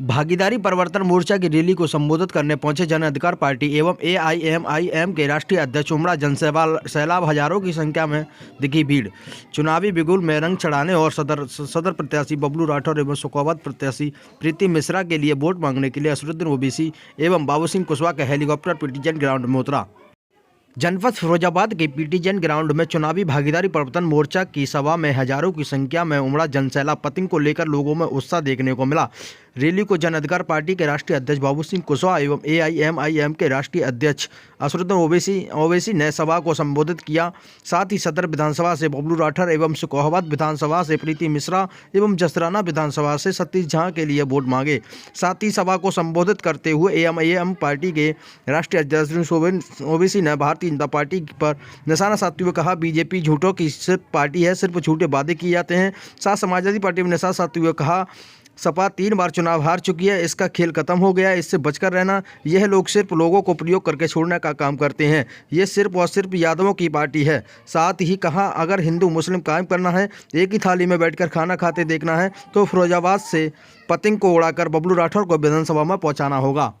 भागीदारी परिवर्तन मोर्चा की रैली को संबोधित करने पहुंचे जन अधिकार पार्टी एवं एआईएमआईएम के राष्ट्रीय अध्यक्ष उमड़ा जनसैलाब हजारों की संख्या में दिखी भीड़। चुनावी बिगुल में रंग चढ़ाने और सदर प्रत्याशी बबलू राठौर एवं सुखोवत प्रत्याशी प्रीति मिश्रा के लिए वोट मांगने के लिए असरुद्दीन ओवैसी एवं बाबू सिंह कुशवाहा का हेलीकॉप्टर पीटीजन ग्राउंड में उतरा। जनपद फिरोजाबाद के पीटीजन ग्राउंड में चुनावी भागीदारी परिवर्तन मोर्चा की सभा में हजारों की संख्या में उमड़ा जनसैलाब पतंग को लेकर लोगों में उत्साह देखने को मिला। रैली को जन अधिकार पार्टी के राष्ट्रीय अध्यक्ष बाबू सिंह कुशवाहा एवं एआईएमआईएम के राष्ट्रीय अध्यक्ष असरुद्दीन ओवैसी ने सभा को संबोधित किया। साथ ही सदर विधानसभा से बबलू राठौर एवं सुखोवत विधानसभा से प्रीति मिश्रा एवं जसराना विधानसभा से सतीश झा के लिए वोट मांगे। साथ ही सभा को संबोधित करते हुए एआईएम पार्टी के राष्ट्रीय अध्यक्ष ओवैसी ने भारतीय जनता पार्टी पर निशाना साधते हुए कहा, बीजेपी झूठों की सिर्फ पार्टी है, सिर्फ झूठे वादे किए जाते हैं। साथ समाजवादी पार्टी में निशाना साधते हुए कहा, सपा 3 बार चुनाव हार चुकी है, इसका खेल खत्म हो गया, इससे बचकर रहना। यह लोग सिर्फ लोगों को प्रयोग करके छोड़ने का काम करते हैं। ये सिर्फ और सिर्फ यादवों की पार्टी है। साथ ही कहा, अगर हिंदू मुस्लिम कायम करना है, एक ही थाली में बैठकर खाना खाते देखना है, तो फिरोजाबाद से पतंग को उड़ाकर बबलू राठौर को विधानसभा में पहुंचाना होगा।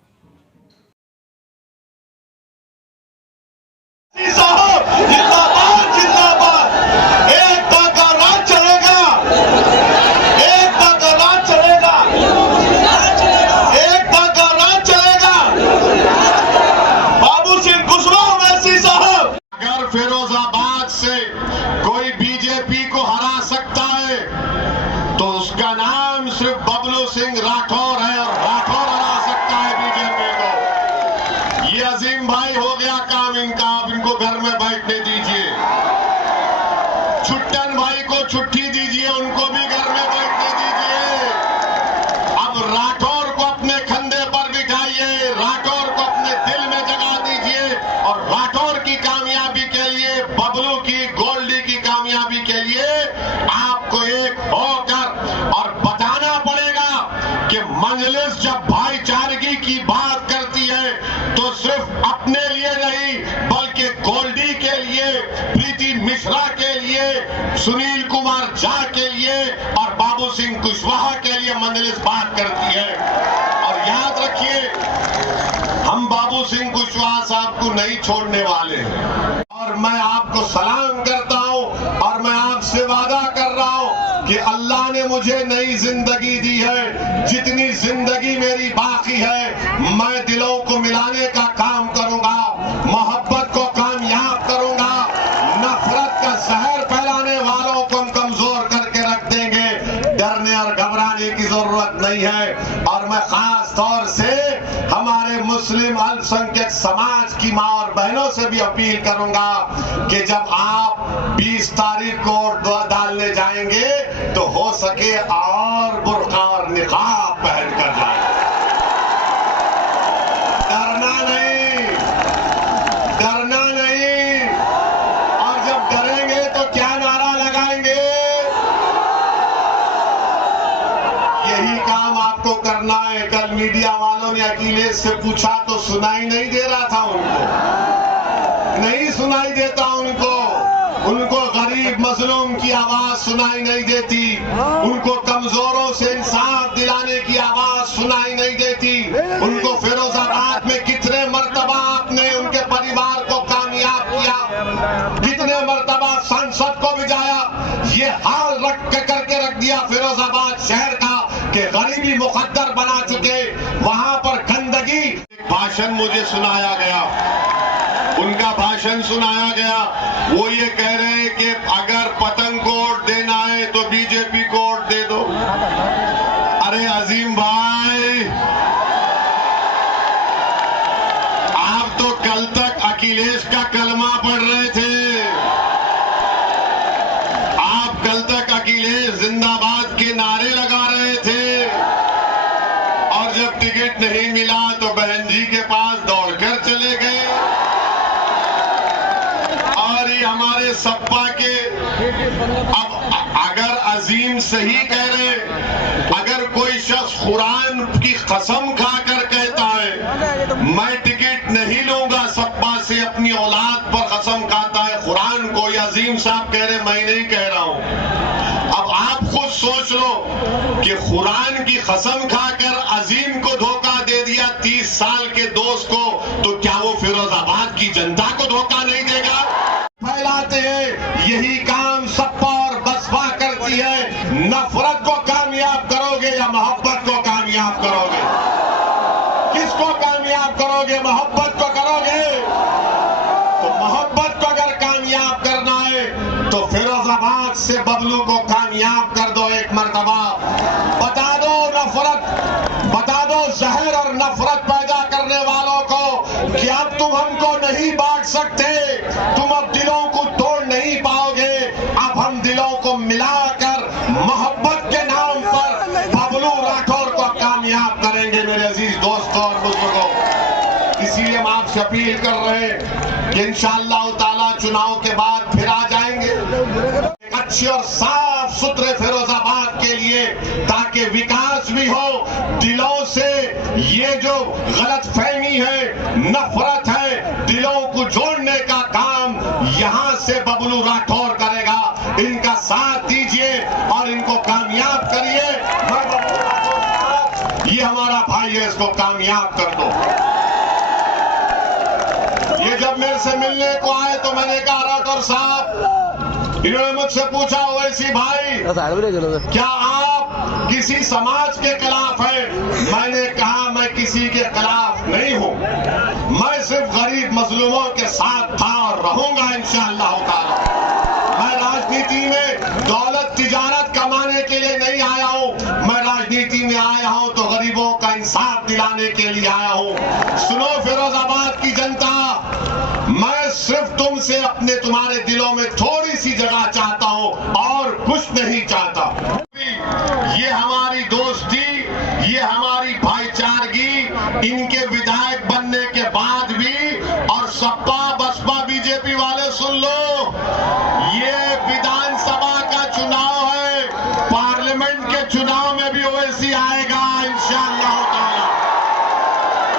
फिरोजाबाद से कोई बीजेपी को हरा सकता है तो उसका नाम सिर्फ बबलू सिंह राठौर है और राठौर हरा सकता है बीजेपी को। ये अजीम भाई हो गया काम इनका, अब इनको घर में बैठने दीजिए। छुट्टन भाई को छुट्टी दीजिए, उनको भी घर में बैठने दीजिए। अब राठौर को अपने कंधे पर बिठाइए, राठौर को अपने दिल में जगा दीजिए और राठौर की कामयाबी के लिए, बबलू की गोल्डी की कामयाबी के लिए आपको एक होकर और बताना पड़ेगा कि मजलिस जब भाईचारगी की बात करती है तो सिर्फ अपने लिए नहीं बल्कि गोल्डी के लिए, प्रीति मिश्रा के लिए, सुनील कुमार झा के लिए और बाबू सिंह कुशवाहा के लिए मजलिस बात करती है। और याद रखिए, हम बाबू सिंह कुशवाहा साहब को नहीं छोड़ने वाले हैं और मैं आपको सलाम करता हूं और मैं आपसे वादा कर रहा हूं कि अल्लाह ने मुझे नई जिंदगी दी है। जितनी जिंदगी मेरी बाकी है, मैं दिलों को मिलाने का काम करूंगा, मोहब्बत को कामयाब करूंगा, नफरत का जहर फैलाने वालों को हम कमजोर करके रख देंगे। डरने और घबराने की जरूरत नहीं है। और मैं खास तौर से हमारे मुस्लिम अल्पसंख्यक समाज की मां और बहनों से भी अपील करूंगा कि जब आप 20 तारीख को वोट डालने जाएंगे तो हो सके और बुर्का और निकाब पहन कर जाए। डरना नहीं, डरना नहीं। और जब डरेंगे तो क्या नारा लगाएंगे? यही काम आपको करना है। कल मीडिया वालों ने अखिलेश से पूछा तो सुनाई नहीं दे रहा था उनको, नहीं सुनाई देता उनको गरीब मजलूम की आवाज सुनाई नहीं देती, उनको कमजोरों से इंसाफ दिलाने की आवाज सुनाई नहीं देती। उनको फिरोजाबाद में कितने मर्तबा आपने उनके परिवार को कामयाब किया, कितने मर्तबा संसद को भिजाया। ये हाल करके रख दिया फिरोजाबाद शहर का कि गरीबी मुकद्दर बना चुके, वहां पर गंदगी। भाषण मुझे सुनाया गया, उनका भाषण सुनाया गया। वो ये कह रहे हैं कि अगर पतंग को वोट देना है तो बीजेपी को वोट दे दो। अरे अजीम भाई, आप तो कल तक अखिलेश का कलमा पढ़ रहे थे, आप कल तक अखिलेश जिंदाबाद के नारे लगा रहे थे और जब टिकट नहीं मिला तो बहन जी के पास दौड़कर चले गए। और ये हमारे सपा के, अब अगर अजीम सही कह रहे, अगर कोई शख्स कुरान की कसम खाकर कहता है मैं टिकट नहीं लूंगा, सपा से अपनी औलाद पर कसम खाता है कुरान को, ये अजीम साहब कह रहे, मैं नहीं कह रहा हूं। अब आप खुद सोच लो कि कुरान की कसम खाकर अजीम मोहब्बत को कामयाब करोगे? किसको कामयाब करोगे? मोहब्बत को करोगे? तो मोहब्बत को अगर कामयाब करना है तो फिरोजाबाद से बबलू को कामयाब कर दो एक मर्तबा। बता दो नफरत, बता दो जहर और नफरत पैदा करने वालों को कि अब तुम हमको नहीं बांट सकते, तुम अब दिलों को तोड़ नहीं पाओगे। अब हम दिलों को मिलाकर मोहब्बत के नाम पर बबलू राठौर को कामयाब करेंगे मेरे अजीज दोस्तों और बुजुर्गों। इसीलिए हम आपसे अपील कर रहे हैं कि इंशाअल्लाह ताला चुनाव के बाद फिर आ जाएंगे अच्छे और साफ सुथरे फिरोजाबाद के लिए, ताकि विकास भी हो। दिलों से ये जो गलतफहमी है, नफरत है, दिलों को जोड़ने का काम यहां से बबलू राठौर करेगा। इनका साथ दीजिए और इनको कामयाब करिए। मैं बबलू राठौर, ये हमारा भाई है, इसको कामयाब कर दो। ये जब मेरे से मिलने को आए तो मैंने कहा राठौर साहब, इन्होंने मुझसे पूछा ओवैसी भाई क्या आप किसी समाज के खिलाफ है? मैंने कहा मैं किसी के खिलाफ नहीं हूं, मैं सिर्फ गरीब मजलूमों के साथ था और रहूंगा इंशाअल्लाह ताला। मैं राजनीति में दौलत तिजारत कमाने के लिए नहीं आया हूं, मैं राजनीति में आया हूं तो गरीबों का इंसाफ दिलाने के लिए आया हूं। सुनो फिरोजाबाद की जनता, मैं सिर्फ तुमसे अपने तुम्हारे दिलों में थोड़ी सी जगह चाहता हूं और कुछ नहीं चाहता। ये हमारी दोस्ती, ये हमारी भाईचारगी इनके विधायक बनने के बाद भी, और सपा बसपा बीजेपी वाले सुन लो, ये विधानसभा का चुनाव है, पार्लियामेंट के चुनाव में भी ओवैसी आएगा इंशाअल्लाह ताला।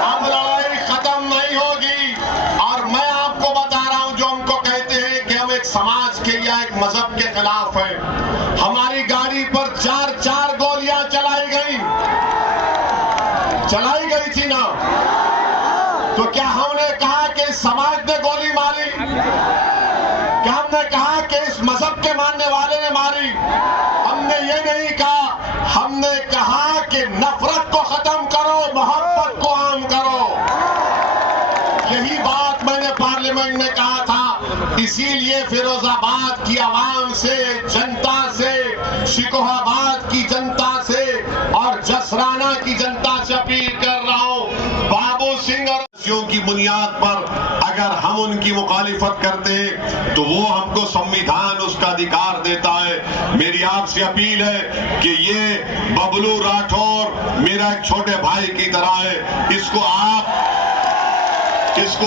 अब लड़ाई खत्म नहीं होगी। और मैं आपको बता रहा हूं, जो हमको कहते हैं कि हम एक समाज के या एक मजहब के खिलाफ हैं, हमारी गाड़ी पर 4-4 गोलियां चलाई गई थी ना, तो क्या हमने कहा कि इस समाज ने गोली मारी? क्या हमने कहा कि इस मजहब के मानने वाले ने मारी? हमने ये नहीं कहा, हमने कहा कि नफरत को खत्म करो, मोहब्बत को आम करो। यही बात मैंने पार्लियामेंट में कहा था। इसीलिए फिरोजाबाद की आवाम से, जनता से, शिकोहाबाद की जनता से और जसराना की जनता से अपील कर रहा हूं, बाबू सिंह और की बुनियाद पर अगर हम उनकी मुखालिफत करते हैं तो वो हमको संविधान उसका अधिकार देता है। मेरी आपसे अपील है कि ये बबलू राठौर मेरा एक छोटे भाई की तरह है, इसको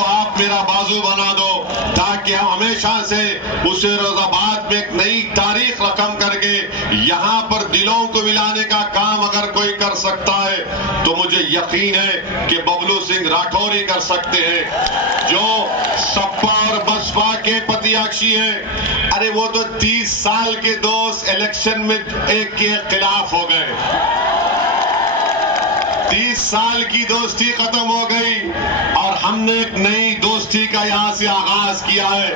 आप मेरा बाजू बना दो, ताकि हम हमेशा से उस फिरोजाबाद में एक नई तारीख रकम करके यहाँ पर दिलों को मिलाने का काम अगर कोई कर सकता है तो मुझे यकीन है कि बबलू सिंह राठौर ही कर सकते हैं, जो सपा और बसपा के प्रत्याशी हैं। अरे वो तो 30 साल के दोस्त इलेक्शन में एक के खिलाफ हो गए, 30 साल की दोस्ती खत्म हो गई और हमने एक नई दोस्ती का यहां से आगाज किया है,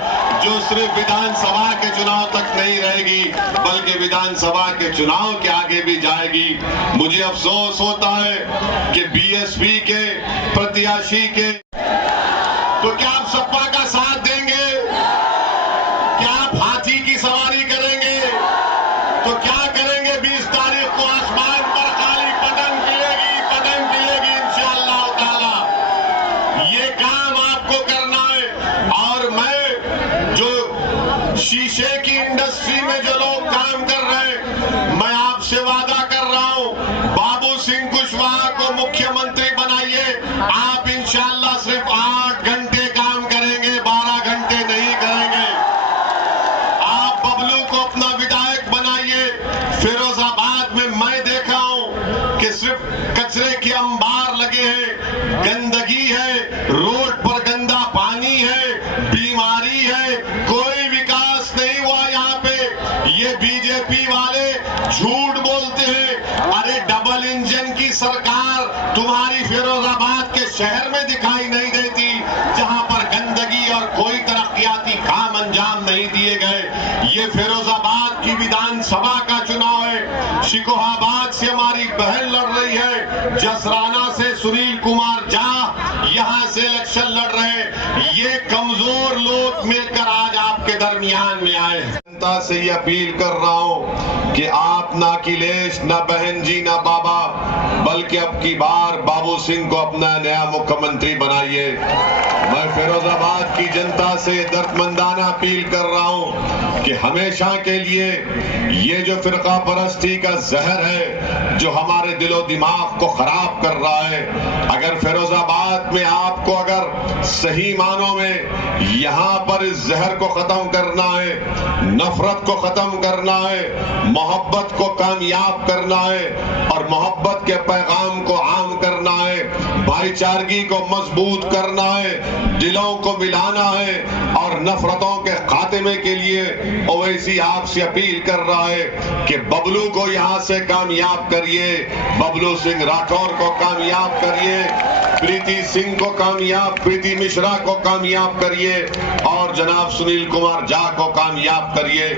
जो सिर्फ विधानसभा के चुनाव तक नहीं रहेगी बल्कि विधानसभा के चुनाव के आगे भी जाएगी। मुझे अफसोस होता है कि बीएसपी के प्रत्याशी के, तो क्या आप सपा का साथ देंगे? क्या आप हाथी की सवारी करेंगे? तो क्या करेंगे 20 तारीख को? आसमान पर खाली पतंग खिलेगी इंशाअल्लाह ताला। ये काम आपको करना है। और मैं जो शीशे की इंडस्ट्री में जो लोग काम कर रहे हैं, मैं आपसे वादा कर रहा हूं, बाबू सिंह कुशवाहा को मुख्यमंत्री बनाइए। आप इंशाअल्लाह सिर्फ 8 घंटे काम करेंगे, 12 घंटे नहीं करेंगे। आप बबलू को अपना विधायक बनाइए। फिरोजाबाद में मैं देखा हूं कि सिर्फ कचरे के अंबार लगे हैं, गंदगी है, रोड पर गंदा पानी है, बीमारी है, कोई विकास नहीं हुआ यहाँ पे। ये बीजेपी वाले झूठ बोलते हैं। अरे डबल इंजन की सरकार तुम्हारी फिरोजाबाद के शहर में दिखाई नहीं देती, जहां पर गंदगी और कोई तरक्याती काम अंजाम नहीं दिए गए। ये फिरोजाबाद की विधानसभा का चुनाव है, शिकोहाबाद से हमारी बहन लड़ रही है, जसराना से सुनील कुमार झा यहां से इलेक्शन लड़ रहे हैं। ये कमजोर लोग मिलकर आज आपके दरमियान में आए हैं। जनता से ये अपील कर रहा हूं कि आप ना अखिलेश, ना बहन जी, ना बाबा, बल्कि अब की बार बाबू सिंह को अपना नया मुख्यमंत्री बनाइए। मैं फिरोजाबाद की जनता से दर्दमंदाना अपील कर रहा हूं कि हमेशा के लिए ये जो फिरका परस्ती का जहर है जो हमारे दिलो दिमाग को खराब कर रहा है, अगर फिरोजाबाद में आपको अगर सही मानों में यहां पर इस जहर को खत्म करना है, नफरत को खत्म करना है, मोहब्बत को कामयाब करना है और मोहब्बत के पैगाम को आम करना है, भाईचारगी को मजबूत करना है, दिलों को मिलाना है और नफरतों के खात्मे के लिए ओवैसी आपसे अपील कर रहा है कि बबलू को यहां से कामयाब करिए, बबलू सिंह राठौर को कामयाब करिए, प्रीति सिंह को कामयाब, प्रीति मिश्रा को कामयाब करिए और जनाब सुनील कुमार झा को कामयाब करिए।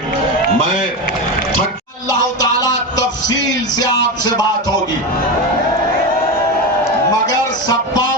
मैं अल्लाह ताला तफसील से आपसे बात होगी, मगर सपा